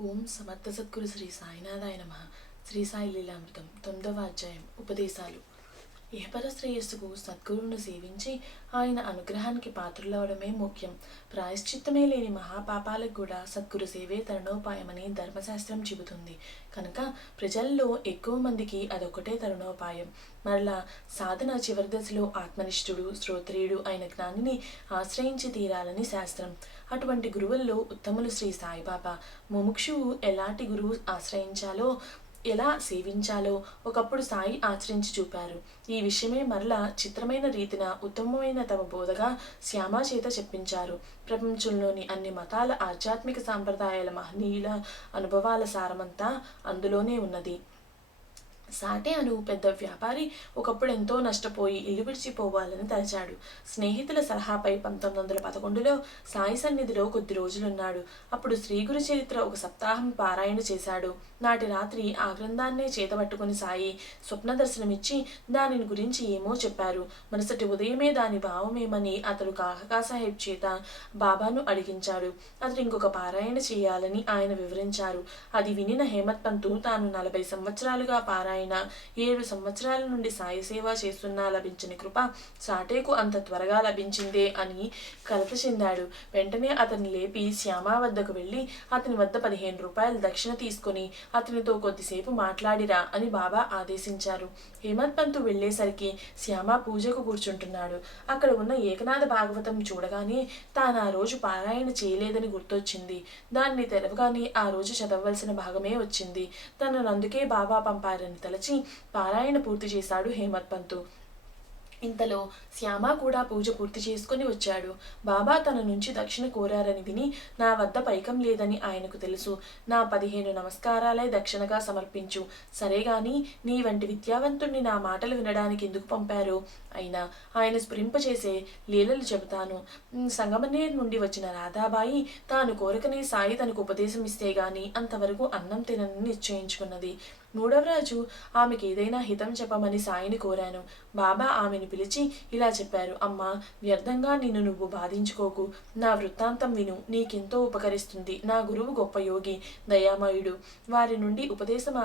ఓం సమర్థ సద్గురు శ్రీ సాయినాథాయ నమః. శ్రీ సాయి లీలామృతం 9వ అధ్యాయం. ఉపదేశాలు. ఇహపర శ్రేయస్సుకు సద్గురువును సేవించి ఆయన అనుగ్రహానికి పాత్రులవడమే ముఖ్యం. ప్రాయశ్చిత్తమే లేని మహాపాపాలకు కూడా సద్గురు సేవే తరుణోపాయమని ధర్మశాస్త్రం చెబుతుంది. కనుక ప్రజల్లో ఎక్కువ మందికి అదొకటే తరుణోపాయం. మరలా సాధన చివరి దశలో ఆత్మనిష్ఠుడు, శ్రోత్రియుడు అయిన జ్ఞానిని ఆశ్రయించి తీరాలని శాస్త్రం. అటువంటి గురువుల్లో ఉత్తములు శ్రీ సాయిబాబా. ముముక్షువు ఎలాంటి గురువు ఆశ్రయించాలో, ఎలా సేవించాలో ఒకప్పుడు సాయి ఆచరించి చూపారు. ఈ విషయమే మరలా చిత్రమైన రీతిన ఉత్తమమైన తమ బోధగా శ్యామా చేత చెప్పించారు. ప్రపంచంలోని అన్ని మతాల ఆధ్యాత్మిక సాంప్రదాయాల మహనీయుల అనుభవాల సారమంతా అందులోనే ఉన్నది. సాటే అను పెద్ద వ్యాపారి ఒకప్పుడు ఎంతో నష్టపోయి ఇల్లు విడిచిపోవాలని తలచాడు. స్నేహితుల సలహాపై 1911లో సాయి సన్నిధిలో కొద్ది రోజులున్నాడు. అప్పుడు శ్రీ గురు చరిత్ర ఒక సప్తాహం పారాయణ చేశాడు. నాటి రాత్రి ఆ గ్రంథాన్నే చేతబట్టుకుని సాయి స్వప్న దర్శనమిచ్చి దానిని గురించి ఏమో చెప్పారు. మరుసటి ఉదయమే దాని భావమేమని అతడు కాకా సాహెబ్ చేత బాబాను అడిగించాడు. అతడు ఇంకొక పారాయణ చేయాలని ఆయన వివరించారు. అది వినిన హేమత్ పంతు తాను 40 సంవత్సరాలుగా పారాయణ 7 సంవత్సరాల నుండి సాయి సేవ చేస్తున్నా లభించని కృప సాటేకు అంత త్వరగా లభించిందే అని కలత చెందాడు. వెంటనే అతన్ని లేపి శ్యామా వద్దకు వెళ్ళి అతని వద్ద 15 రూపాయలు దక్షిణ తీసుకుని అతనితో కొద్దిసేపు మాట్లాడిరా అని బాబా ఆదేశించారు. హేమత్ పంతు వెళ్లేసరికి శ్యామ పూజకు కూర్చుంటున్నాడు. అక్కడ ఉన్న ఏకనాథ భాగవతం చూడగానే తాను ఆ రోజు పారాయణ చేయలేదని గుర్తొచ్చింది. దాన్ని తెరవగానే ఆ రోజు చదవవలసిన భాగమే వచ్చింది. తనను అందుకే బాబా పంపారని తలచి పారాయణ పూర్తి చేశాడు హేమత్ పంతు. ఇంతలో శ్యామ కూడా పూజ పూర్తి చేసుకుని వచ్చాడు. బాబా తన నుంచి దక్షిణ కోరారని విని నా వద్ద పైకం లేదని ఆయనకు తెలుసు. నా 15 నమస్కారాలే దక్షిణగా సమర్పించు. సరేగాని నీ వంటి విద్యావంతుణ్ణి నా మాటలు వినడానికి ఎందుకు పంపారో అయినా ఆయన స్ఫురింపచేసే లీలలు చెబుతాను. సంగమనేర్ నుండి వచ్చిన రాధాబాయి తాను కోరకనే సాయి తనకు ఉపదేశం ఇస్తే గాని అంతవరకు అన్నం తినని నిశ్చయించుకున్నది. 3వ రాజు ఆమెకి ఏదైనా హితం చెప్పమని సాయిని కోరాను. బాబా ఆమెను పిలిచి ఇలా చెప్పారు. అమ్మా, వ్యర్థంగా నిన్ను నువ్వు బాధించుకోకు. నా వృత్తాంతం విను, నీకెంతో ఉపకరిస్తుంది. నా గురువు గొప్ప యోగి, దయామయుడు. వారి నుండి ఉపదేశం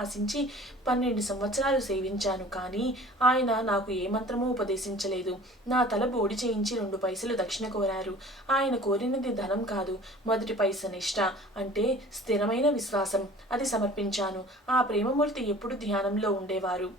ఆశించి 12 సంవత్సరాలు సేవించాను. కానీ ఆయన నాకు ఏ మంత్రమూ ఉపదేశించలేదు. నా తల బోడి చేయించి 2 పైసలు దక్షిణ కోరారు. ఆయన కోరినది ధనం కాదు, మొదటి పైస నిష్ఠ, అంటే స్థిరమైన విశ్వాసం. అది సమర్పించాను. ఆ ప్రేమమూర్తి ఎప్పుడు ధ్యానంలో ఉండేవారు.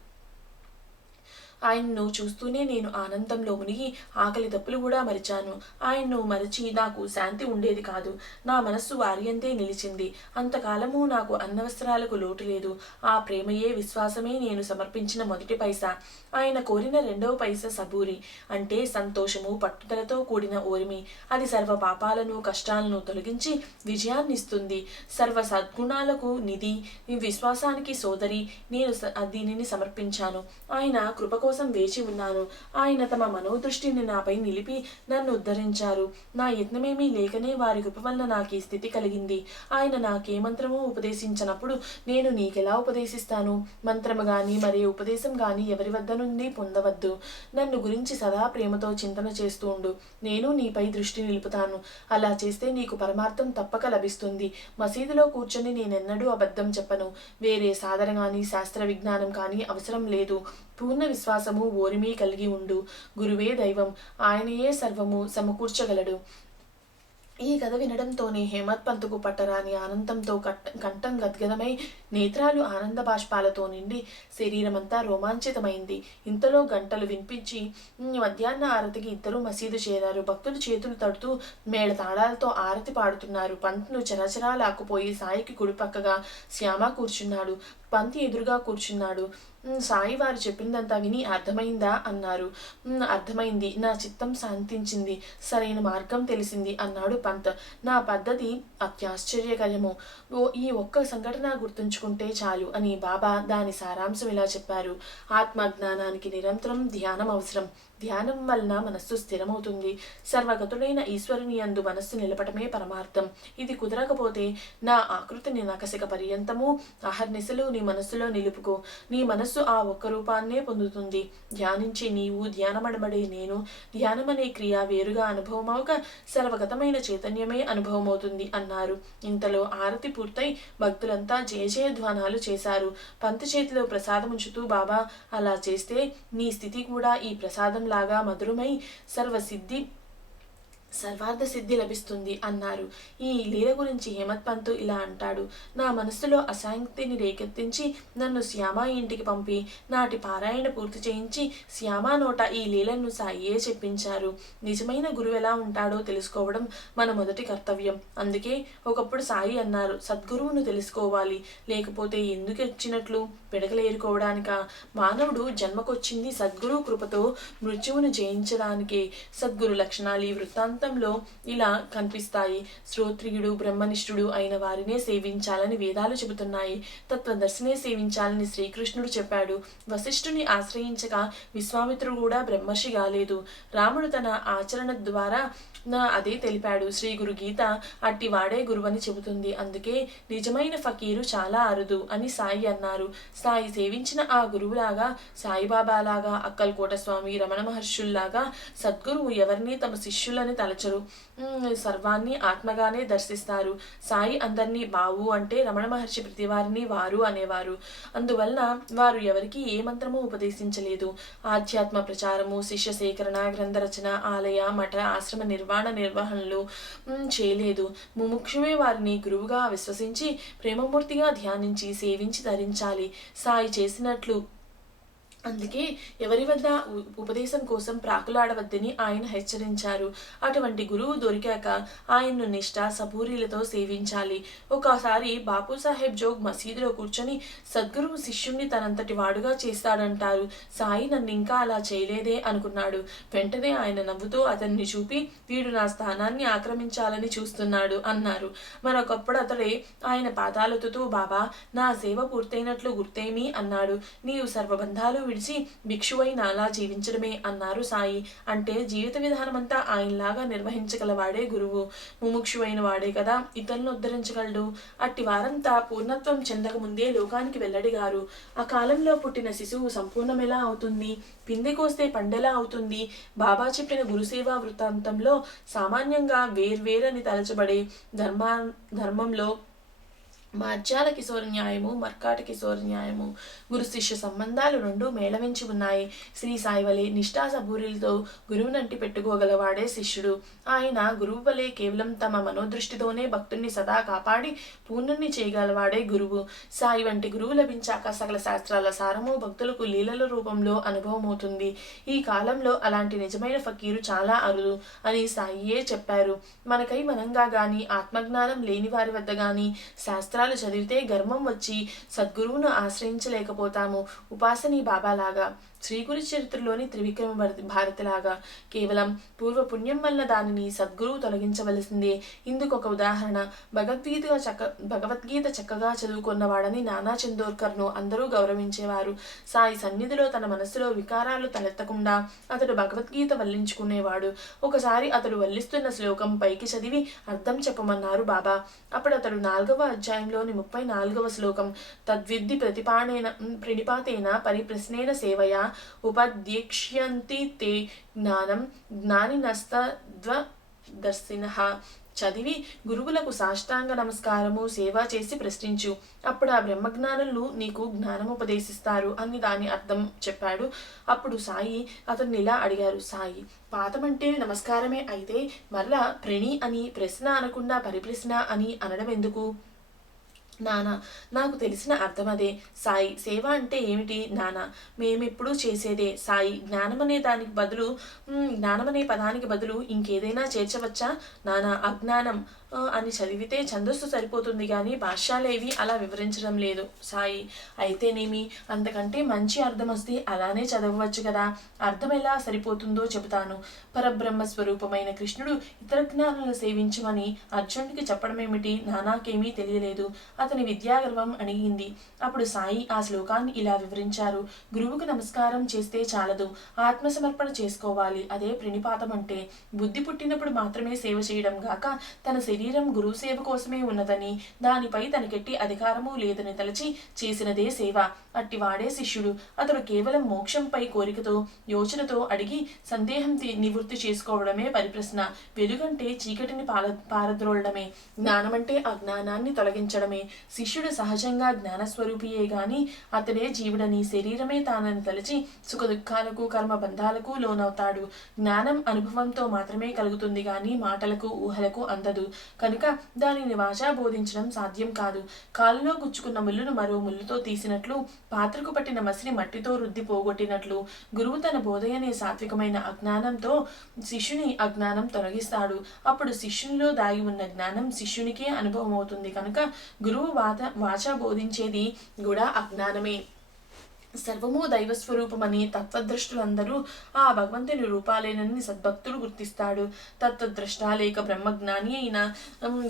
ఆయన్ను చూస్తూనే నేను ఆనందంలో మునిగి ఆకలి దప్పులు కూడా మరిచాను. ఆయన్ను మరచి నాకు శాంతి ఉండేది కాదు. నా మనస్సు వారియందే నిలిచింది. అంతకాలము నాకు అన్నవస్త్రాలకు లోటు లేదు. ఆ ప్రేమయే, విశ్వాసమే నేను సమర్పించిన మొదటి పైసా. ఆయన కోరిన 2వ పైస సబూరి, అంటే సంతోషము, పట్టుదలతో కూడిన ఓర్మి. అది సర్వ పాపాలను, కష్టాలను తొలగించి విజయాన్నిస్తుంది. సర్వ సద్గుణాలకు నిధి, విశ్వాసానికి సోదరి. నేను దీనిని సమర్పించాను. ఆయన కృప కోసం వేచి ఉన్నాను. ఆయన తమ మనోదృష్టిని నాపై నిలిపి నన్ను ఉద్ధరించారు. నా యత్నమేమీ లేకనే వారి కృప వల్ల నాకు ఈ స్థితి కలిగింది. ఆయన నాకే మంత్రము ఉపదేశించినప్పుడు నేను నీకెలా ఉపదేశిస్తాను? మంత్రము గాని మరే ఉపదేశం గాని ఎవరి వద్ద నుండి పొందవద్దు. నన్ను గురించి సదా ప్రేమతో చింతన చేస్తూ ఉండు. నేను నీపై దృష్టి నిలుపుతాను. అలా చేస్తే నీకు పరమార్థం తప్పక లభిస్తుంది. మసీదులో కూర్చొని నేనెన్నడూ అబద్ధం చెప్పను. వేరే సాధన కానీ శాస్త్ర విజ్ఞానం కానీ అవసరం లేదు. పూర్ణ విశ్వాసము, ఓరిమి కలిగి ఉండు. గురువే దైవం, ఆయనయే సర్వము సమకూర్చగలడు. ఈ కథ వినడంతోనే హేమత్ పంతుకు పట్టరాని ఆనందంతో కంఠం గద్గదమై, నేత్రాలు ఆనంద బాష్పాలతో నిండి శరీరమంతా రోమాంచితమైంది. ఇంతలో గంటలు వినిపించి మధ్యాహ్న ఆరతికి ఇద్దరూ మసీదు చేరారు. భక్తులు చేతులు తడుతూ మేళ తాళాలతో ఆరతి పాడుతున్నారు. పంత్ను చరచరా లాక్కుపోయి సాయికి కుడిపక్కగా శ్యామ కూర్చున్నాడు. పంత్ ఎదురుగా కూర్చున్నాడు. సాయి వారు చెప్పిందంతా విని అర్థమైందా అన్నారు. అర్థమైంది. నా చిత్తం శాంతించింది. సరైన మార్గం తెలిసింది అన్నాడు పంత్. నా పద్ధతి అత్యాశ్చర్యకరము. ఈ ఒక్క సంఘటన గుర్తుంచుకుంటే చాలు అని బాబా దాని సారాంశం ఇలా చెప్పారు. ఆత్మజ్ఞానానికి నిరంతరం ధ్యానం అవసరం. ధ్యానం వలన మనస్సు స్థిరమవుతుంది. సర్వగతుడైన ఈశ్వరుని యందు మనస్సు నిలపటమే పరమార్థం. ఇది కుదరకపోతే నా ఆకృతిని నకసిక పర్యంతము అహర్నిశలు నీ మనస్సులో నిలుపుకో. నీ మనస్సు ఆ ఒక్క రూపాన్నే పొందుతుంది. ధ్యానించే నీవు, ధ్యానమనబడే నేను, ధ్యానమనే క్రియ వేరుగా అనుభవమవక సర్వగతమైన చైతన్యమే అనుభవమవుతుంది అన్నారు. ఇంతలో ఆరతి పూర్తయి భక్తులంతా జయ జయధ్వానాలు చేశారు. పంతు చేతిలో ప్రసాదం ఉంచుతూ బాబా, అలా చేస్తే నీ స్థితి కూడా ఈ ప్రసాదం లాగా మధురమై సర్వార్థ సిద్ధి లభిస్తుంది అన్నారు. ఈ లీల గురించి హేమత్ పంతు ఇలా అంటాడు. నా మనస్సులో అశాంతిని రేకెత్తించి నన్ను శ్యామ ఇంటికి పంపి నాటి పారాయణ పూర్తి చేయించి శ్యామ నోట ఈ లీలను సాయియే చెప్పించారు. నిజమైన గురువు ఎలా ఉంటాడో తెలుసుకోవడం మన మొదటి కర్తవ్యం. అందుకే ఒకప్పుడు సాయి అన్నారు, సద్గురువును తెలుసుకోవాలి, లేకపోతే ఎందుకు వచ్చినట్లు పిడకలేరుకోవడానిక. మానవుడు జన్మకొచ్చింది సద్గురు కృపతో మృత్యువును జయించడానికే. సద్గురు లక్షణాలు ఈ వృత్తాంతంలో ఇలా కనిపిస్తాయి. శ్రోత్రియుడు బ్రహ్మనిష్ఠుడు అయిన వారినే సేవించాలని వేదాలు చెబుతున్నాయి. తత్వదర్శనే సేవించాలని శ్రీకృష్ణుడు చెప్పాడు. వశిష్ఠుని ఆశ్రయించగా విశ్వామిత్రుడు కూడా బ్రహ్మర్షి కాలేదు. రాముడు తన ఆచరణ ద్వారా అదే తెలిపాడు. శ్రీ గురు గీత అట్టి వాడే గురువని చెబుతుంది. అందుకే నిజమైన ఫకీరు చాలా అరుదు అని సాయి అన్నారు. సాయి సేవించిన ఆ గురువులాగా, సాయిబాబాలాగా, అక్కల్కోట స్వామి, రమణ మహర్షుల్లాగా సద్గురువు ఎవరిని తమ శిష్యులని తలచరు. సర్వాన్ని ఆత్మగానే దర్శిస్తారు. సాయి అందరినీ బావు అంటే రమణ మహర్షి ప్రతివారిని వారు అనేవారు. అందువలన వారు ఎవరికి ఏ మంత్రము ఉపదేశించలేదు. ఆధ్యాత్మ ప్రచారము, శిష్య సేకరణ, గ్రంథ రచన, ఆలయ మఠ ఆశ్రమ నిర్వహణలు చేయలేదు. ముముక్షువే వారిని గురువుగా విశ్వసించి ప్రేమమూర్తిగా ధ్యానించి సేవించి ధరించాలి సాయి చేసినట్లు. అందుకే ఎవరి వద్ద ఉపదేశం కోసం ప్రాకులాడవద్దని ఆయన హెచ్చరించారు. అటువంటి గురువు దొరికాక ఆయన్ను నిష్ఠ సబూరీలతో సేవించాలి. ఒకసారి బాపూసాహెబ్ జోగ్ మసీదులో కూర్చొని సద్గురువు శిష్యుణ్ణి తనంతటి వాడుగా చేస్తాడంటారు. సాయి నన్ను ఇంకా అలా చేయలేదే అనుకున్నాడు. వెంటనే ఆయన నవ్వుతూ అతన్ని చూపి, వీడు నా స్థానాన్ని ఆక్రమించాలని చూస్తున్నాడు అన్నారు. మరొకప్పుడు అతడే ఆయన పాదాలెత్తుతూ, బాబా నా సేవ పూర్తయినట్లు గుర్తేమి అన్నాడు. నీవు సర్వబంధాలు విడిచి భిక్షువై నాలా జీవించడమే అన్నారు సాయి. అంటే జీవిత విధానమంతా ఆయనలాగా నిర్వహించగలవాడే గురువు. ముముక్షువైన వాడే కదా ఇతరులను ఉద్ధరించగలడు. అట్టి వారంతా పూర్ణత్వం చెందక ముందే లోకానికి వెల్లడిగారు. ఆ కాలంలో పుట్టిన శిశువు సంపూర్ణమెలా అవుతుంది? పిందె కోస్తే పండెలా అవుతుంది? బాబా చెప్పిన గురుసేవా వృత్తాంతంలో సామాన్యంగా వేర్వేరని తలచబడే ధర్మంలో మార్జాల కిశోర న్యాయము, మర్కాట కిశోర న్యాయము, గురు శిష్య సంబంధాలు రెండు మేళవించి ఉన్నాయి. శ్రీ సాయి వలె నిష్ఠాసబూరిలతో గురువునంటి పెట్టుకోగలవాడే శిష్యుడు. ఆయన గురువు వలె కేవలం తమ మనోదృష్టితోనే భక్తుణ్ణి సదా కాపాడి పూర్ణుణ్ణి చేయగలవాడే గురువు. సాయి వంటి గురువు లభించాక సకల శాస్త్రాల సారము భక్తులకు లీలల రూపంలో అనుభవమవుతుంది. ఈ కాలంలో అలాంటి నిజమైన ఫకీరు చాలా అరుదు అని సాయియే చెప్పారు. మనకై మనంగా గాని, ఆత్మజ్ఞానం లేని వారి వద్ద గాని శాస్త్రాలు చదివితే గర్వం వచ్చి సద్గురువును ఆశ్రయించలేకపోతాము. ఉపాసనీ బాబాలాగా, శ్రీ గురు చరిత్రలోని త్రివిక్రమ భారతిలాగా కేవలం పూర్వ పుణ్యం వల్ల దానిని సద్గురువు తొలగించవలసిందే. ఇందుకొక ఉదాహరణ, భగవద్గీత చక్కగా చదువుకున్నవాడని నానా చందోర్కర్ను అందరూ గౌరవించేవారు. సాయి సన్నిధిలో తన మనస్సులో వికారాలు తలెత్తకుండా అతడు భగవద్గీత వల్లించుకునేవాడు. ఒకసారి అతడు వల్లిస్తున్న శ్లోకం పైకి చదివి అర్థం చెప్పమన్నారు బాబా. అప్పుడు అతడు 4వ అధ్యాయంలోని 34వ శ్లోకం, తద్విద్ధి ప్రణిపాతేన పరిప్రశ్నేన సేవయా ఉపద్యేక్ష్యంతి తే జ్ఞానం జ్ఞానినస్తద్వదర్శినః చదివి గురువులకు సాష్టాంగ నమస్కారము సేవ చేసి ప్రశ్నించు. అప్పుడు ఆ బ్రహ్మజ్ఞానులు నీకు జ్ఞానం ఉపదేశిస్తారు అని దాని అర్థం చెప్పాడు. అప్పుడు సాయి అతన్ని ఇలా అడిగారు, సాయి పాతమంటే నమస్కారమే అయితే మరలా ప్రణి అని ప్రశ్న అనకుండా పరిప్రశ్న అని అనడం ఎందుకు? నానా నాకు తెలిసిన అర్థం అదే. సాయి సేవ అంటే ఏమిటి నానా? మేమెప్పుడు చేసేదే. సాయి జ్ఞానమనే పదానికి బదులు ఇంకేదైనా చేర్చవచ్చా నానా? అజ్ఞానం అని చదివితే ఛందస్సు సరిపోతుంది కానీ భాష్యాలేవి అలా వివరించడం లేదు సాయి. అయితేనేమి, అంతకంటే మంచి అర్థం వస్తే అలానే చదవవచ్చు కదా. అర్థం ఎలా సరిపోతుందో చెబుతాను. పరబ్రహ్మ స్వరూపమైన కృష్ణుడు ఇతర జ్ఞానాలను సేవించమని అర్జునుడికి చెప్పడమేమిటి? నానాకేమీ తెలియలేదు. అతని విద్యాగర్వం అణిగింది. అప్పుడు సాయి ఆ శ్లోకాన్ని ఇలా వివరించారు. గురువుకు నమస్కారం చేస్తే చాలదు, ఆత్మసమర్పణ చేసుకోవాలి. అదే ప్రణిపాతం అంటే. బుద్ధి పుట్టినప్పుడు మాత్రమే సేవ చేయడం గాక తన శరీరం గురువు సేవ కోసమే ఉన్నదని, దానిపై తనకెట్టి అధికారము లేదని తలచి చేసినదే సేవ. అట్టివాడే శిష్యుడు. అతడు కేవలం మోక్షంపై కోరికతో యోచనతో అడిగి సందేహం నివృత్తి చేసుకోవడమే పరిప్రశ్న. వెలుగంటే చీకటిని పారద్రోలడమే, జ్ఞానమంటే అజ్ఞానాన్ని తొలగించడమే. శిష్యుడు సహజంగా జ్ఞానస్వరూపియే గాని అతడే జీవుడని, శరీరమే తానని తలచి సుఖ దుఃఖాలకు కర్మ బంధాలకు లోనవుతాడు. జ్ఞానం అనుభవంతో మాత్రమే కలుగుతుంది గాని మాటలకు ఊహలకు అందదు. కనుక దానిని వాచా బోధించడం సాధ్యం కాదు. కాలులో గుచ్చుకున్న ముళ్ళును మరో ముళ్ళుతో తీసినట్లు, పాత్రకు పట్టిన మసిని మట్టితో రుద్ది పోగొట్టినట్లు గురువు తన బోధయనే సాత్వికమైన అజ్ఞానంతో శిష్యుని అజ్ఞానం తొలగిస్తాడు. అప్పుడు శిష్యునిలో దాగి ఉన్న జ్ఞానం శిష్యునికే అనుభవం అవుతుంది. కనుక గురువు వాచా బోధించేది కూడా అజ్ఞానమే. సర్వము దైవస్వరూపమని తత్వద్రష్టులందరూ ఆ భగవంతుని రూపాలేనని సద్భక్తుడు గుర్తిస్తాడు. తత్వద్రష్ట లేక బ్రహ్మజ్ఞాని అయిన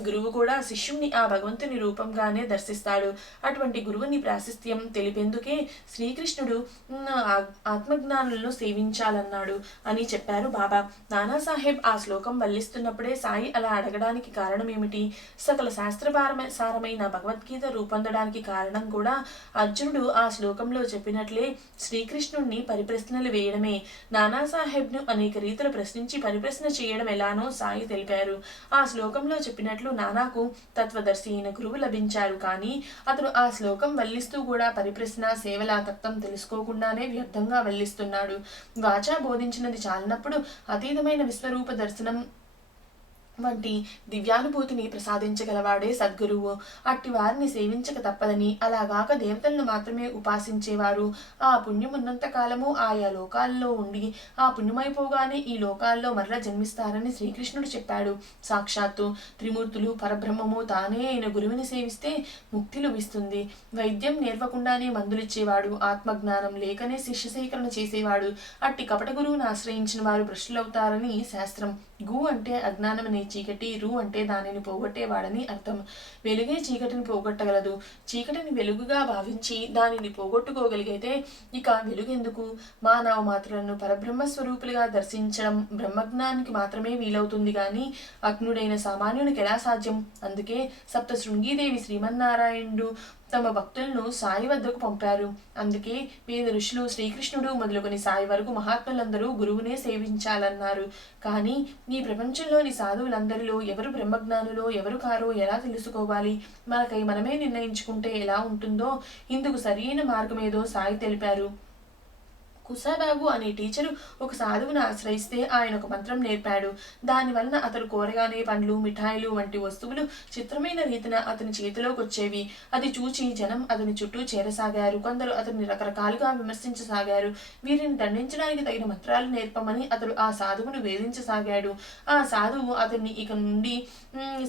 గురువు కూడా శిష్యుణ్ణి ఆ భగవంతుని రూపంగానే దర్శిస్తాడు. అటువంటి గురువుని ప్రాశస్త్యం తెలిపేందుకే శ్రీకృష్ణుడు ఆత్మజ్ఞానులను సేవించాలన్నాడు అని చెప్పారు బాబా. నానాసాహెబ్ ఆ శ్లోకం వల్లిస్తున్నప్పుడే సాయి అలా అడగడానికి కారణం ఏమిటి? సకల శాస్త్రసారమైన భగవద్గీత రూపొందడానికి కారణం కూడా అర్జునుడు ఆ శ్లోకంలో చెప్పినట్లే శ్రీకృష్ణుణ్ణి పరిప్రశ్నలు వేయడమే. నానాసాహెబ్ను అనేక రీతులు ప్రశ్నించి పరిప్రశ్న చేయడం ఎలానో సాయి తెలిపారు. ఆ శ్లోకంలో చెప్పినట్లు నానాకు తత్వదర్శి అయిన గురువు లభించారు. కానీ అతడు ఆ శ్లోకం వల్లిస్తూ కూడా పరిప్రశ్న సేవలా తత్వం తెలుసుకోకుండానే వ్యర్థంగా వల్లిస్తున్నాడు. వాచా బోధించినది చాలినప్పుడు అతీతమైన విశ్వరూప దర్శనం వంటి దివ్యానుభూతిని ప్రసాదించగలవాడే సద్గురువు. అట్టి వారిని సేవించక తప్పదని, అలాగాక దేవతలను మాత్రమే ఉపాసించేవారు ఆ పుణ్యమున్నంత కాలము ఆయా లోకాల్లో ఉండి ఆ పుణ్యమైపోగానే ఈ లోకాల్లో మరల జన్మిస్తారని శ్రీకృష్ణుడు చెప్పాడు. సాక్షాత్తు త్రిమూర్తులు పరబ్రహ్మము తానే అయిన గురువుని సేవిస్తే ముక్తి లభిస్తుంది. వైద్యం నేర్వకుండానే మందులిచ్చేవాడు, ఆత్మజ్ఞానం లేకనే శిష్య సేకరణ చేసేవాడు. అట్టి కపట గురువును ఆశ్రయించిన వారు భ్రష్టులవుతారని శాస్త్రం. గు అంటే అజ్ఞానమనే చీకటి, రు అంటే దానిని పోగొట్టేవాడని అర్థం. వెలుగే చీకటిని పోగొట్టగలదు. చీకటిని వెలుగుగా భావించి దానిని పోగొట్టుకోగలిగితే ఇక వెలుగెందుకు? మానవ మాత్రులను పరబ్రహ్మస్వరూపులుగా దర్శించడం బ్రహ్మజ్ఞానికి మాత్రమే వీలవుతుంది గాని అగ్నుడైన సామాన్యునికి ఎలా సాధ్యం? అందుకే సప్త శృంగీదేవి శ్రీమన్నారాయణుడు తమ భక్తులను సాయి వద్దకు పంపారు. అందుకే వేద ఋషులు, శ్రీకృష్ణుడు మొదలుకొని సాయి వరకు మహాత్ములందరూ గురువునే సేవించాలన్నారు. కానీ ఈ ప్రపంచంలోని సాధువులందరిలో ఎవరు బ్రహ్మజ్ఞానులో ఎవరు కారో ఎలా తెలుసుకోవాలి? మనకై మనమే నిర్ణయించుకుంటే ఎలా ఉంటుందో ఇందుకు సరైన మార్గమేదో సాయి తెలిపారు. కుసాబాబు అనే టీచరు ఒక సాధువును ఆశ్రయిస్తే ఆయన ఒక మంత్రం నేర్పాడు. దానివలన అతడు కోరగానే పండ్లు, మిఠాయిలు వంటి వస్తువులు చిత్రమైన రీతిన అతని చేతిలోకి వచ్చేవి. అది చూచి జనం అతని చుట్టూ చేరసాగారు. కొందరు అతన్ని రకరకాలుగా విమర్శించసాగారు. వీరిని దండించడానికి తగిన మంత్రాలు నేర్పమని అతడు ఆ సాధువును వేధించసాగాడు. ఆ సాధువు అతన్ని ఇక నుండి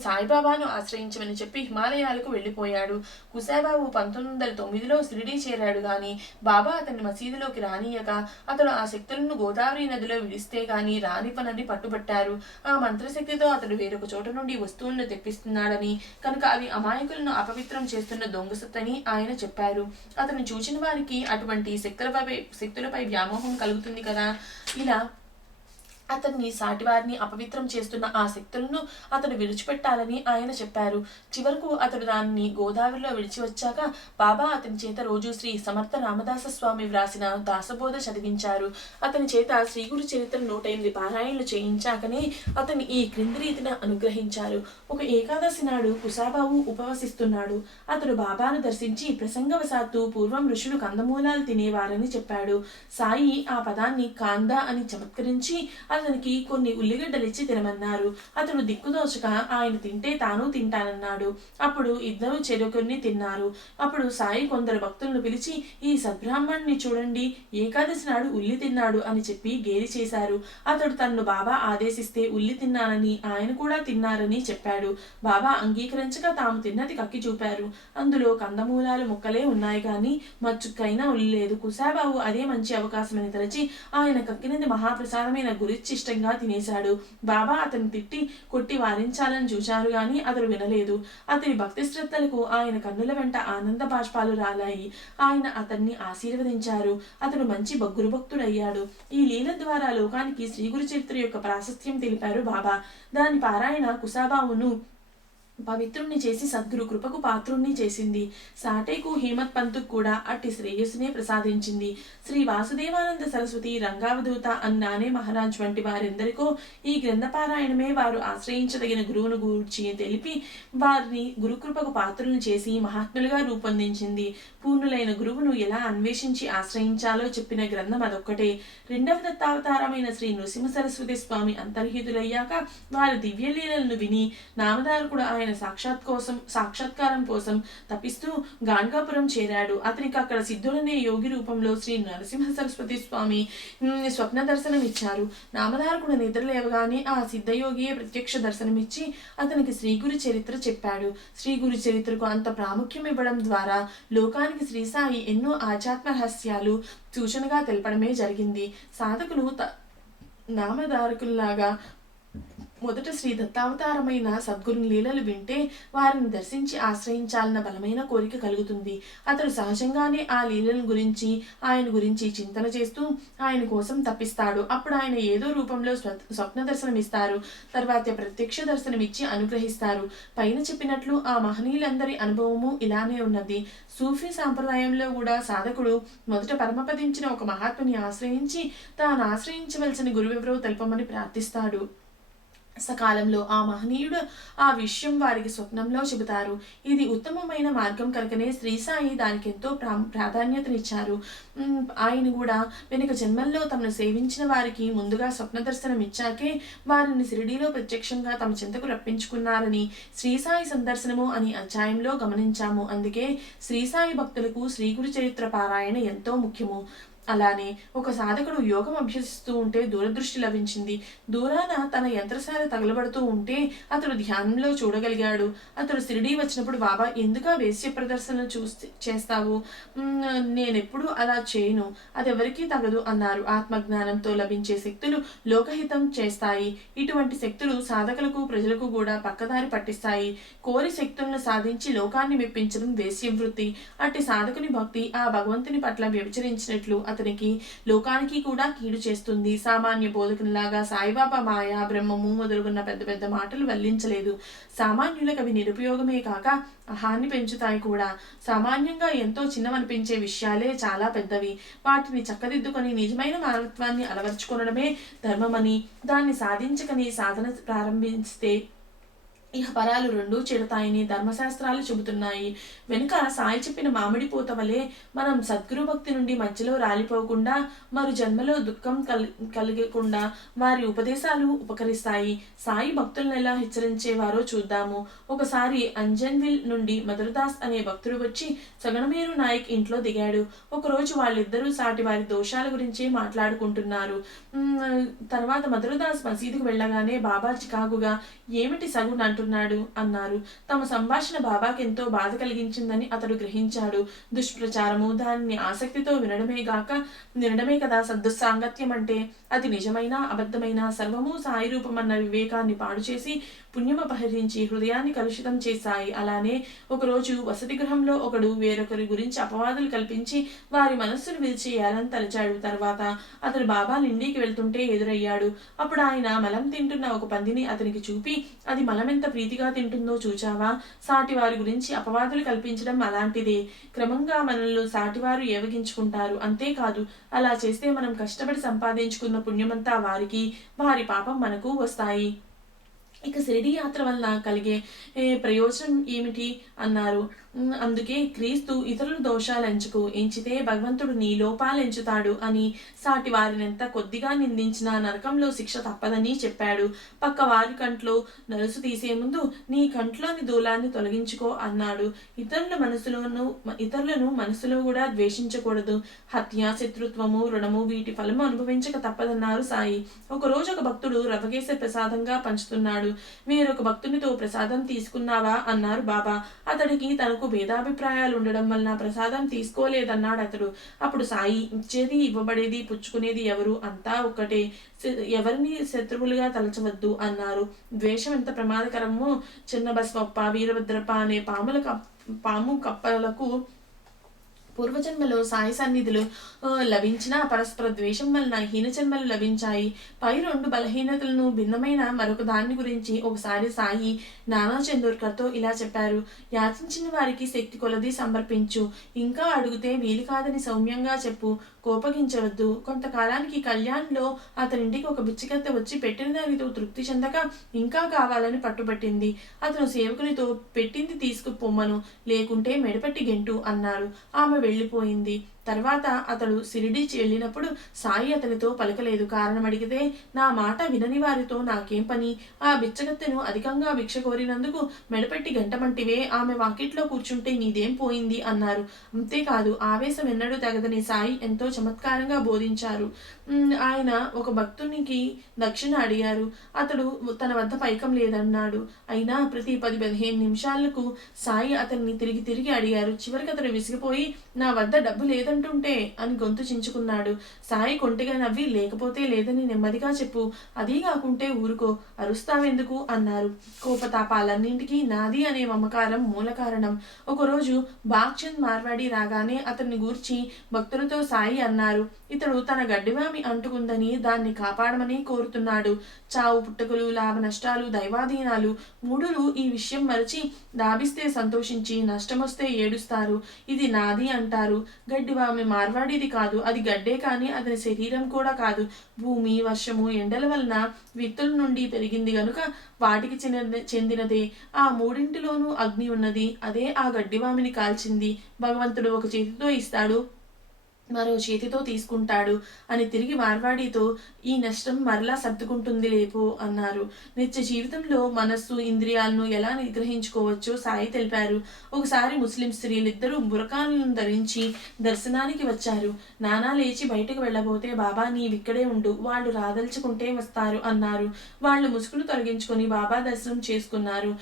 సాయిబాబాను ఆశ్రయించమని చెప్పి హిమాలయాలకు వెళ్ళిపోయాడు. కుసాబాబు 1909లో షిరిడీ చేరాడు గాని బాబా అతన్ని మసీదులోకి రానియక అతడు ఆ శక్తులను గోదావరి నదిలో విడిస్తే గాని రానిపనని పట్టుబట్టారు. ఆ మంత్రశక్తితో అతడు వేరొక చోట నుండి వస్తువులను తెప్పిస్తున్నాడని, కనుక అవి అమాయకులను అపవిత్రం చేస్తున్న దొంగసత్తని ఆయన చెప్పారు. అతను చూచిన వారికి అటువంటి శక్తులపై వ్యామోహం కలుగుతుంది కదా. ఇలా అతన్ని సాటివారిని అపవిత్రం చేస్తున్న ఆ శక్తులను అతడు విడిచిపెట్టాలని ఆయన చెప్పారు. చివరకు అతడు దానిని గోదావరిలో విడిచి వచ్చాక బాబా అతని చేత రోజు శ్రీ సమర్థ రామదాస స్వామి వ్రాసిన దాసబోధ చదివించారు. అతని చేత శ్రీ గురు చరిత్ర 108 పారాయణలు చేయించాకనే అతన్ని ఈ క్రింది రీతిన అనుగ్రహించారు. ఒక ఏకాదశి నాడు కుసాబాబు ఉపవసిస్తున్నాడు. అతడు బాబాను దర్శించి ప్రసంగవశాత్తు పూర్వం ఋషులు కందమూలాలు తినేవారని చెప్పాడు. సాయి ఆ పదాన్ని కాందా అని చమత్కరించి అతనికి కొన్ని ఉల్లిగడ్డలిచ్చి తినమన్నారు. అతడు దిక్కుదోచక ఆయన తింటే తాను తింటానన్నాడు. అప్పుడు ఇద్దరు చెరొకరిని తిన్నారు. అప్పుడు సాయి కొందరు భక్తులను పిలిచి, ఈ సద్బ్రాహ్మణ్ణి చూడండి, ఏకాదశి నాడు ఉల్లి తిన్నాడు అని చెప్పి గేలి చేశారు. అతడు తన్ను బాబా ఆదేశిస్తే ఉల్లి తిన్నానని, ఆయన కూడా తిన్నారని చెప్పాడు. బాబా అంగీకరించక తాము తిన్నది కక్కి చూపారు. అందులో కందమూలాలు ముక్కలే ఉన్నాయి కానీ మచ్చుక్కైనా ఉల్లి లేదు. కుశాబాబు అదే మంచి అవకాశమని తలచి ఆయన కక్కినది మహాప్రసాదమైన గురిచ్చిష్టంగా తినేశాడు. బాబా అతన్ని తిట్టి కొట్టి వారించాలని చూశారు గాని అతడు వినలేదు. అతని భక్తి శ్రద్ధలకు ఆయన కన్నుల వెంట ఆనంద బాష్పాలు రాలాయి. ఆయన అతన్ని ఆశీర్వదించారు. అతడు మంచి గురు భక్తుడయ్యాడు. ఈ లీల ద్వారా లోకానికి శ్రీ గురు చరిత్ర యొక్క ప్రాశస్త్యం తెలిపారు బాబా. దాని పారాయణ కుశాబావును పవిత్రుణ్ణి చేసి సద్గురు కృపకు పాత్రుణ్ణి చేసింది. సాటేకు హేమత్ పంతుకు కూడా అట్టి శ్రేయస్సునే ప్రసాదించింది. శ్రీ వాసుదేవానంద సరస్వతి, రంగావధూత అన్నానే మహారాజ్ వంటి వారెందరికో ఈ గ్రంథపారాయణమే వారు ఆశ్రయించదగిన గురువును గూర్చి తెలిపి వారిని గురుకృపకు పాత్రులను చేసి మహాత్ములుగా రూపొందించింది. పూర్ణులైన గురువును ఎలా అన్వేషించి ఆశ్రయించాలో చెప్పిన గ్రంథం అదొక్కటే. రెండవ దత్తావతారమైన శ్రీ నృసింహ సరస్వతి స్వామి అంతర్హితులయ్యాక వారి దివ్యలీలను విని నామధారకుడు ఆయన సాక్షాత్కారం కోసం తపిస్తూ గాన్గాపురం చేరాడు. అతనికి అక్కడ సిద్ధుడనే యోగి రూపంలో శ్రీ నరసింహ సరస్వతి స్వామి స్వప్న దర్శనం ఇచ్చారు. నామధారకుడు నిద్రలేవగానే ఆ సిద్ధయోగియే ప్రత్యక్ష దర్శనమిచ్చి అతనికి శ్రీ గురు చరిత్ర చెప్పాడు. శ్రీ గురు చరిత్రకు అంత ప్రాముఖ్యం ఇవ్వడం ద్వారా లోకానికి శ్రీ సాయి ఎన్నో ఆధ్యాత్మ రహస్యాలు సూచనగా తెలపడమే జరిగింది. సాధకులు నామధారకుల్లాగా మొదట శ్రీ దత్తావతారమైన సద్గురుని లీలలు వింటే వారిని దర్శించి ఆశ్రయించాలన్న బలమైన కోరిక కలుగుతుంది. అతడు సహజంగానే ఆ లీలల గురించి ఆయన గురించి చింతన చేస్తూ ఆయన కోసం తప్పిస్తాడు. అప్పుడు ఆయన ఏదో రూపంలో స్వప్న దర్శనం ఇస్తారు. తర్వాత ప్రత్యక్ష దర్శనం ఇచ్చి అనుగ్రహిస్తారు. పైన చెప్పినట్లు ఆ మహనీయులందరి అనుభవము ఇలానే ఉన్నది. సూఫీ సాంప్రదాయంలో కూడా సాధకుడు మొదట పరమపదించిన ఒక మహాత్ముని ఆశ్రయించి తాను ఆశ్రయించవలసిన గురువెవరో తెలపమని ప్రార్థిస్తాడు. సకాలంలో ఆ మహనీయుడు ఆ విషయం వారికి స్వప్నంలో చెబుతారు. ఇది ఉత్తమమైన మార్గం కనుకనే శ్రీ సాయి దానికి ఎంతో ప్రాధాన్యతనిచ్చారు. ఆయన కూడా వెనుక జన్మల్లో తమను సేవించిన వారికి ముందుగా స్వప్న దర్శనం ఇచ్చాకే వారిని షిరిడీలో ప్రత్యక్షంగా తమ చెంతకు రప్పించుకున్నారని శ్రీ సాయి సందర్శనము అని అధ్యాయంలో గమనించాము. అందుకే శ్రీ సాయి భక్తులకు శ్రీ గురు చరిత్ర పారాయణ ఎంతో ముఖ్యము. అలానే ఒక సాధకుడు యోగం అభ్యసిస్తూ ఉంటే దూరదృష్టి లభించింది. దూరాన తన యంత్రశాల తగలబడుతూ ఉంటే అతడు ధ్యానంలో చూడగలిగాడు. అతడు షిరిడీ వచ్చినప్పుడు బాబా ఎందుకు వేశ్య ప్రదర్శన చేస్తావు, నేనెప్పుడు అలా చేయను, అదెవరికీ తగదు అన్నారు. ఆత్మజ్ఞానంతో లభించే శక్తులు లోకహితం చేస్తాయి. ఇటువంటి శక్తులు సాధకులకు ప్రజలకు కూడా పక్కదారి పట్టిస్తాయి. కోరి శక్తులను సాధించి లోకాన్ని మెప్పించడం వేశ్య వృత్తి. అట్టి సాధకుని భక్తి ఆ భగవంతుని పట్ల వ్యభిచరించినట్లు అతనికి లోకానికి కూడా కీడు చేస్తుంది. సామాన్య బోధకునిలాగా సాయిబాబా మాయా బ్రహ్మము మొదలుగున్న పెద్ద పెద్ద మాటలు వల్లించలేదు. సామాన్యులకు అవి నిరుపయోగమే కాక హాని పెంచుతాయి కూడా. సామాన్యంగా ఎంతో చిన్నవనిపించే విషయాలే చాలా పెద్దవి. వాటిని చక్కదిద్దుకొని నిజమైన మానవత్వాన్ని అలవర్చుకొనడమే ధర్మమని, దాన్ని సాధించకని సాధన ప్రారంభిస్తే ఇహ పరాలు రెండూ చెడతాయని ధర్మశాస్త్రాలు చెబుతున్నాయి. వెనుక సాయి చెప్పిన మామిడి పూత వలె మనం సద్గురు భక్తి నుండి మధ్యలో రాలిపోకుండా మరు జన్మలో దుఃఖం కలగకుండా వారి ఉపదేశాలు ఉపకరిస్తాయి. సాయి భక్తులను ఎలా హెచ్చరించేవారో చూద్దాము. ఒకసారి అంజన్విల్ నుండి మధురదాస్ అనే భక్తుడు వచ్చి సగణమేరు నాయక్ ఇంట్లో దిగాడు. ఒకరోజు వాళ్ళిద్దరూ సాటి వారి దోషాల గురించి మాట్లాడుకుంటున్నారు. తర్వాత మధురదాస్ మసీదుకు వెళ్ళగానే బాబా చికాకుగా ఏమిటి సగున్ అంటున్నాడు అన్నారు. తమ సంభాషణ బాబాకి ఎంతో బాధ కలిగించిందని అతడు గ్రహించాడు. దుష్ప్రచారము దాన్ని ఆసక్తితో వినడమే కదా సద్దుసాంగత్యం అంటే. అది నిజమైన అబద్ధమైన సర్వము సాయి రూపమన్న వివేకాన్ని పాడు చేసి పుణ్యమపహరించి హృదయాన్ని కలుషితం చేశాయి. అలానే ఒకరోజు వసతి గృహంలో ఒకడు వేరొకరి గురించి అపవాదులు కల్పించి వారి మనస్సును విరిచేయాలని తలచాడు. తర్వాత అతడు బాబా లిండికి వెళ్తుంటే ఎదురయ్యాడు. అప్పుడు ఆయన మలం తింటున్న ఒక పందిని అతనికి చూపి, అది మలం ఎంత ప్రీతిగా తింటుందో చూచావా? సాటి వారి గురించి అపవాదులు కల్పించడం అలాంటిదే. క్రమంగా మనల్ని సాటివారు ఏవగించుకుంటారు. అంతేకాదు అలా చేస్తే మనం కష్టపడి సంపాదించుకున్న పుణ్యమంతా వారికి, వారి పాపం మనకు వస్తాయి. ఇక షిరిడీ యాత్ర వలన కలిగే ప్రయోజనం ఏమిటి అన్నారు. అందుకే క్రీస్తు ఇతరుల దోషాలెంచుకు, ఎంచితే భగవంతుడు నీ లోపాలెంచుతాడు అని, సాటి వారినెంత కొద్దిగా నిందించినా నరకంలో శిక్ష తప్పదని చెప్పాడు. పక్క వారి కంట్లో నలుసు తీసే ముందు నీ కంట్లోని దూలాన్ని తొలగించుకో అన్నాడు. ఇతరులను మనసులో కూడా ద్వేషించకూడదు. హత్య, శత్రుత్వము, రుణము వీటి ఫలము అనుభవించక తప్పదన్నారు సాయి. ఒకరోజు ఒక భక్తుడు రవకేశ ప్రసాదంగా పంచుతున్నాడు. వేరొక భక్తునితో ప్రసాదం తీసుకున్నావా అన్నారు బాబా. అతడికి తనకు భేదాభిప్రాయాలు ఉండడం వలన ప్రసాదం తీసుకోలేదన్నాడు అతడు. అప్పుడు సాయి, ఇచ్చేది ఇవ్వబడేది పుచ్చుకునేది ఎవరు, అంతా ఒక్కటే, ఎవరిని శత్రువులుగా తలచవద్దు అన్నారు. ద్వేషం ఎంత ప్రమాదకరమో చిన్న బస్వప్ప, వీరభద్రప్ప అనే పాము కప్పలకు పూర్వజన్మలో సాయి సన్నిధులు లభించిన పరస్పర ద్వేషం వలన హీనజన్మలు లభించాయి. పై రెండు బలహీనతలను భిన్నమైన మరొక దాని గురించి ఒకసారి సాయి నానా చందోర్కర్తో ఇలా చెప్పారు. యాచించిన వారికి శక్తి కొలది సమర్పించు, ఇంకా అడిగితే వీలు కాదని సౌమ్యంగా చెప్పు, కోపగించవద్దు. కొంతకాలానికి కళ్యాణ్లో అతనింటికి ఒక బిచ్చగత్తె వచ్చి పెట్టిన దానితో తృప్తి చెందక ఇంకా కావాలని పట్టుబట్టింది. అతను సేవకునితో పెట్టింది తీసుకుపోమ్మను, లేకుంటే మెడపట్టి గెంటు అన్నారు. ఆమె వెళ్ళిపోయింది. తర్వాత అతడు షిరిడీ వెళ్ళినప్పుడు సాయి అతనితో పలకలేదు. కారణం అడిగితే, నా మాట వినని వారితో నాకేం పని, ఆ బిచ్చగత్తెను అధికంగా భిక్ష కోరినందుకు మెడపెట్టి గంటమంటివే, ఆమె వాకిట్లో కూర్చుంటే నీదేం పోయింది అన్నారు. అంతేకాదు, ఆవేశం ఎన్నడూ తగదని సాయి ఎంతో చమత్కారంగా బోధించారు. ఆయన ఒక భక్తునికి దక్షిణ అడిగారు. అతడు తన వద్ద పైకం లేదన్నాడు. అయినా ప్రతి 10-15 నిమిషాలకు సాయి అతన్ని తిరిగి తిరిగి అడిగారు. చివరికి అతడు విసిగిపోయి, నా వద్ద డబ్బు లేదంటుంటే అని గొంతు చించుకున్నాడు. సాయి కొంటిగా నవ్వి, లేకపోతే లేదని నెమ్మదిగా చెప్పు, అదీ కాకుంటే ఊరుకో, అరుస్తావెందుకు అన్నారు. కోపతాపాలన్నింటికీ నాది అనే మమకారం మూల కారణం. ఒకరోజు బాగ్చంద్ మార్వాడి రాగానే అతన్ని గూర్చి భక్తులతో సాయి అన్నారు, ఇతడు తన గడ్డివామి అంటుకుందని దాన్ని కాపాడమని కోరుతున్నాడు. చావు పుట్టుకలు, లాభ నష్టాలు, దైవాధీనాలు మూడులు ఈ విషయం మరచి లాభిస్తే సంతోషించి, నష్టమొస్తే ఏడుస్తారు. ఇది నాది అంటారు. గడ్డివామి మార్వాడిది కాదు, అది గడ్డే కానీ అతని శరీరం కూడా కాదు. భూమి, వర్షము, ఎండల వలన విత్తుల నుండి పెరిగింది గనుక వాటికి చెందినదే. ఆ మూడింటిలోనూ అగ్ని ఉన్నది, అదే ఆ గడ్డివామిని కాల్చింది. భగవంతుడు ఒక చేతితో ఇస్తాడు, మరో చేతితో తీసుకుంటాడు అని తిరిగి మార్వాడితో, ఈ నష్టం మరలా సర్దుకుంటుంది లేపో అన్నారు. నిత్య జీవితంలో మనస్సు, ఇంద్రియాలను ఎలా నిగ్రహించుకోవచ్చో సాయి తెలిపారు. ఒకసారి ముస్లిం స్త్రీలిద్దరూ బురకాలను ధరించి దర్శనానికి వచ్చారు. నానా లేచి బయటకు వెళ్ళబోతే, బాబా నీవిక్కడే ఉండు, వాళ్ళు రాదలుచుకుంటే వస్తారు అన్నారు. వాళ్ళు ముసుగును తొలగించుకొని బాబా దర్శనం చేసుకున్నారు.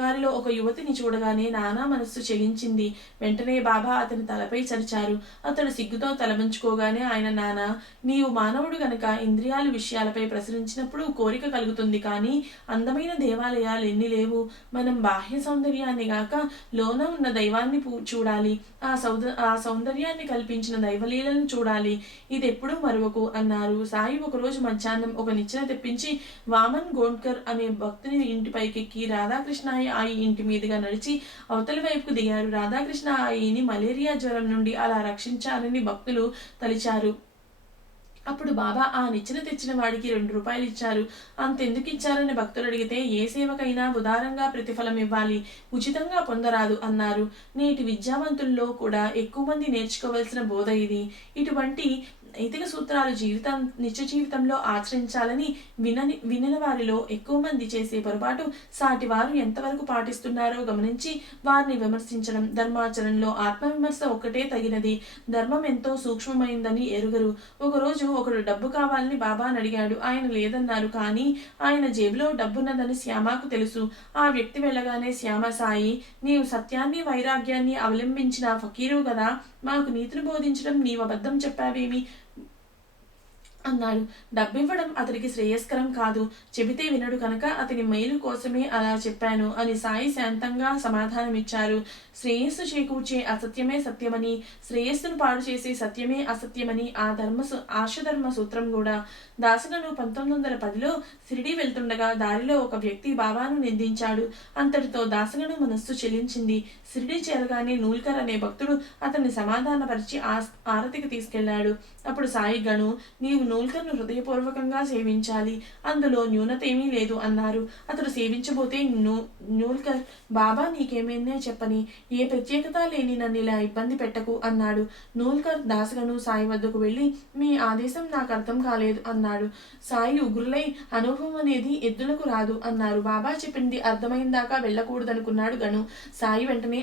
వారిలో ఒక యువతిని చూడగానే నానా మనస్సు చెలించింది. వెంటనే బాబా అతని తలపై చరిచారు. అతడు సిగ్గుతో తలవంచుకోగానే ఆయన, నాన్న, నీవు మానవుడు గనక ఇంద్రియాల విషయాలపై ప్రసరించినప్పుడు కోరిక కలుగుతుంది, కానీ అందమైన దేవాలయాలు ఎన్ని లేవు. మనం బాహ్య సౌందర్యాన్ని గాక లోన ఉన్న దైవాన్ని చూడాలి, ఆ సౌందర్యాన్ని కల్పించిన దైవలీలను చూడాలి. ఇది ఎప్పుడూ మరువకు అన్నారు. సాయి ఒకరోజు మధ్యాహ్నం ఒక నిచ్చెన తెప్పించి వామన్ గోండ్కర్ అనే భక్తుని ఇంటి పైకెక్కి రాధాకృష్ణ ఆయి ఇంటి మీదుగా నడిచి అవతలి వైపుకు దిగారు. రాధాకృష్ణ ఆయిని మలేరియా జ్వరం నుండి అలా రక్షించారని భక్తులు తలిచారు. అప్పుడు బాబా ఆ నిచ్చెన తెచ్చిన వాడికి 2 రూపాయలు ఇచ్చారు. అంతెందుకు ఇచ్చారని భక్తులు అడిగితే, ఏ సేవకైనా ఉదారంగా ప్రతిఫలం ఇవ్వాలి, ఉచితంగా పొందరాదు అన్నారు. నేటి విద్యావంతుల్లో కూడా ఎక్కువ మంది నేర్చుకోవలసిన బోధ ఇది. ఇటువంటి నైతిక సూత్రాలు నిత్య జీవితంలో ఆచరించాలని వినని వారిలో ఎక్కువ మంది చేసే పొరపాటు, సాటి వారు ఎంతవరకు పాటిస్తున్నారో గమనించి వారిని విమర్శించడం. ధర్మాచరణలో ఆత్మవిమర్శ ఒక్కటే తగినది, ధర్మం ఎంతో సూక్ష్మమైందని ఎరుగరు. ఒకరోజు ఒకడు డబ్బు కావాలని బాబాని అడిగాడు. ఆయన లేదన్నారు. కానీ ఆయన జేబులో డబ్బున్నదని శ్యామకు తెలుసు. ఆ వ్యక్తి వెళ్ళగానే, శ్యామ, సాయి, నీవు సత్యాన్ని వైరాగ్యాన్ని అవలంబించిన ఫకీరు కదా, మాకు నీతిని బోధించడం నీవు అబద్ధం చెప్పావేమి అన్నాడు. డబ్బివ్వడం అతడికి శ్రేయస్కరం కాదు, చెబితే వినడు కనుక అతని మేలు కోసమే అలా చెప్పాను అని సాయి శాంతంగా సమాధానమిచ్చారు. శ్రేయస్సు చేకూర్చే అసత్యమే సత్యమని, శ్రేయస్సును పాడు చేసే సత్యమే అసత్యమని ఆర్షధర్మ సూత్రం కూడా. దాసగను 1910లో షిరిడీ వెళ్తుండగా దారిలో ఒక వ్యక్తి బాబాను నిందించాడు. అంతటితో దాసగను మనస్సు చెలించింది. షిరిడీ చేరగానే నూల్కర్ అనే భక్తుడు అతన్ని సమాధానపరిచి ఆరతికి తీసుకెళ్లాడు. అప్పుడు సాయి, గను, నీవు నూల్కర్ను హృదయపూర్వకంగా సేవించాలి, అందులో న్యూనత ఏమీ లేదు అన్నారు. అతడు సేవించబోతే నూల్కర్, బాబా నీకేమైనా చెప్పని, ఏ ప్రత్యేకత లేని నన్ను ఇలా ఇబ్బంది పెట్టకు అన్నాడు. నూల్కర్ దాసగను సాయి వద్దకు వెళ్ళి, మీ ఆదేశం నాకు అర్థం కాలేదు అన్నాడు. సాయి ఉగ్రులై, అనుభవం అనేది ఎద్దులకు రాదు అన్నారు. బాబా చెప్పింది అర్థమైన దాకా వెళ్ళకూడదనుకున్నాడు గను. సాయి వెంటనే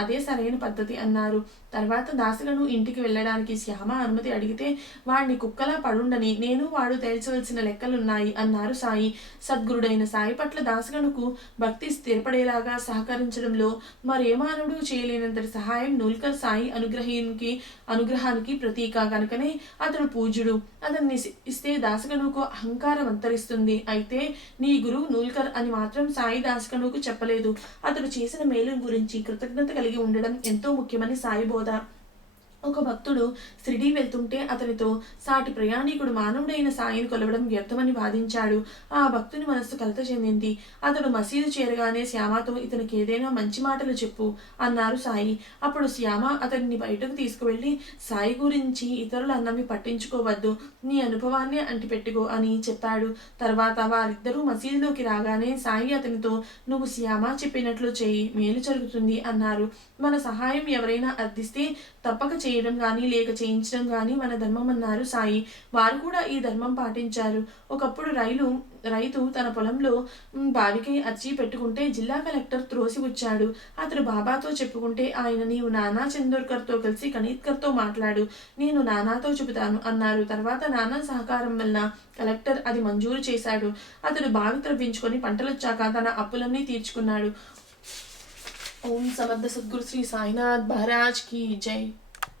అదే సరైన పద్ధతి అన్నారు. తర్వాత దాసగను ఇంటికి వెళ్ళడానికి శ్యామ అనుమతి అడిగితే, వాడిని కుక్కలా పడుండని, నేను వాడు తేల్చవలసిన లెక్కలున్నాయి అన్నారు సాయి. సద్గురుడైన సాయి పట్ల దాసగనుకు భక్తి స్థిరపడేలాగా సహకరించడంలో మరే మానవుడు చేయలేనంతటి సహాయం నూల్కర్ సాయి అనుగ్రహానికి ప్రతీక కనుకనే అతడు పూజ్యుడు. అతన్ని ఇస్తే దాసగనుకు అహంకారం అంతరిస్తుంది. అయితే నీ గురువు నూల్కర్ అని మాత్రం సాయి దాసగనుకు చెప్పలేదు. అతడు చేసిన మేలు గురించి కృతజ్ఞత కలిగి ఉండడం ఎంతో ముఖ్యమని సాయి బోధ. ఒక భక్తుడు షిరిడీ వెళ్తుంటే అతనితో సాటి ప్రయాణికుడు మానవుడైన సాయిని కొలవడం వ్యర్థమని వాదించాడు. ఆ భక్తుని మనస్సు కలత చెందింది. అతడు మసీదు చేరగానే శ్యామతో, ఇతనికి ఏదైనా మంచి మాటలు చెప్పు అన్నారు సాయి. అప్పుడు శ్యామ అతడిని బయటకు తీసుకువెళ్ళి, సాయి గురించి ఇతరులు అన్నవి పట్టించుకోవద్దు, నీ అనుభవాన్నే అంటిపెట్టుకో అని చెప్పాడు. తర్వాత వారిద్దరూ మసీదులోకి రాగానే సాయి అతనితో, నువ్వు శ్యామ చెప్పినట్లు చేయి, మేలు జరుగుతుంది అన్నారు. మన సహాయం ఎవరైనా అర్థిస్తే తప్పక చేయడం కానీ లేక చేయించడం కానీ మన ధర్మం అన్నారు సాయి. వారు కూడా ఈ ధర్మం పాటించారు. ఒకప్పుడు రైతు తన పొలంలో బావికై అర్జీ పెట్టుకుంటే జిల్లా కలెక్టర్ త్రోసిపుచ్చాడు. అతడు బాబాతో చెప్పుకుంటే ఆయన, నీవు నానా చందోర్కర్తో కలిసి కనీత్కర్తో మాట్లాడు, నేను నానాతో చెబుతాను అన్నారు. తర్వాత నానా సహకారం వలన కలెక్టర్ అది మంజూరు చేశాడు. అతడు బావి త్రవ్వించుకొని పంటలొచ్చాక తన అప్పులన్నీ తీర్చుకున్నాడు. ఓం సమర్థ సద్గురు శ్రీ సాయినాథ్ మహారాజ్ की जय।